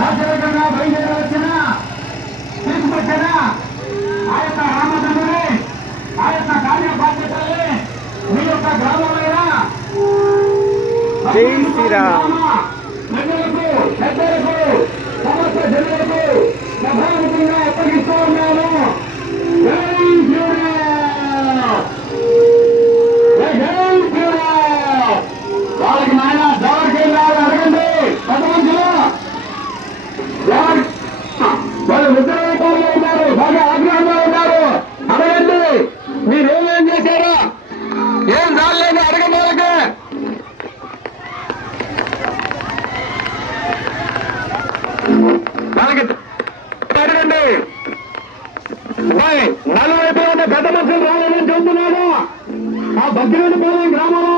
రాజకీయంగా బయలుదేరి వచ్చిన తీసుకొచ్చిన ఆ యొక్క రామచంద్రుని ఆ యొక్క కార్యబాధ్యతల్ని మీ యొక్క గ్రామంలో జై శ్రీరామ్. ప్రజలకు పెద్దలకు సమస్త జనులకు సభాముఖంగా అప్పగిస్తూ ఉన్నాను. జై శ్రీరామ్. జై శ్రీరామ్. వాళ్ళకి నాయన ఎవరికి వెళ్ళాలి అడగండి. పెద్ద మనుషులు వాళ్ళు ఉత్తరవైపులో ఉన్నారు, బాగా ఆగ్రహంగా ఉన్నారు. అడగండి మీరేమేం చేశారు, ఏం రాలేదు అడగండి వాళ్ళకి. వాళ్ళకి అడగండి. నలువైపు ఉన్న పెద్ద మనుషులు రావాలని చెబుతున్నాను. ఆ భద్రుడి పాలెం గ్రామంలో